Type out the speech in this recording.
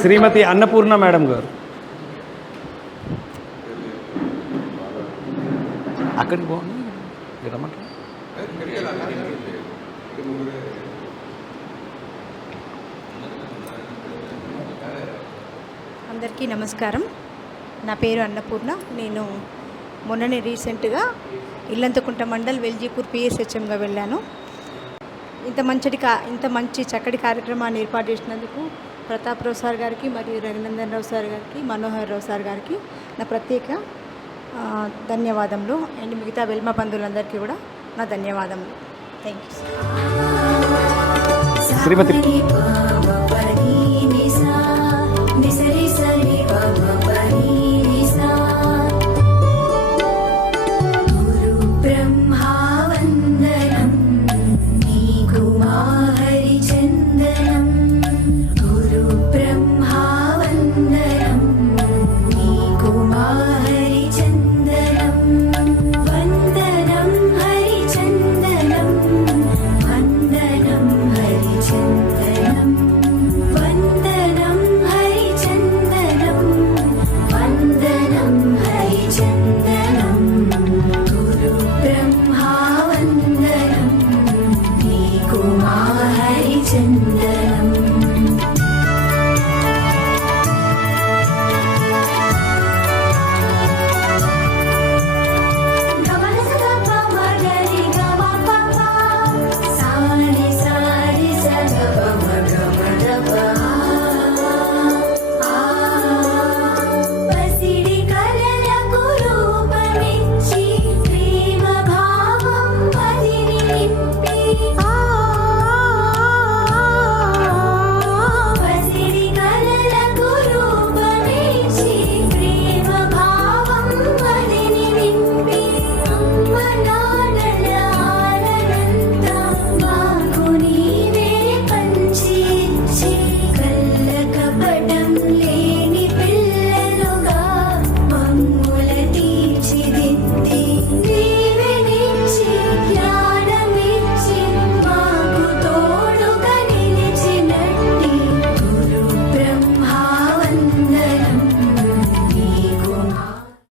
శ్రీమతి Annapurna madam గారు. అక్కడికి పోండి రమ్మంటారు. అందరికీ నమస్కారం. నా పేరు అన్నపూర్ణ. నేను మొన్ననే రీసెంట్గా ఇల్లంతకుంట మండల్ వెల్జీపూర్ పిఎస్హెచ్ఎంగా వెళ్ళాను. ఇంత మంచి చక్కటి కార్యక్రమాన్ని ఏర్పాటు చేసినందుకు ప్రతాప్రావు సార్ గారికి మరియు రఘునందన్ రావు సార్ గారికి, మనోహర్ రావు సార్ గారికి నా ప్రత్యేక ధన్యవాదములు. అండ్ మిగతా వెల్మ బంధువులందరికీ కూడా నా ధన్యవాదములు. Thank you. శ్రీమతి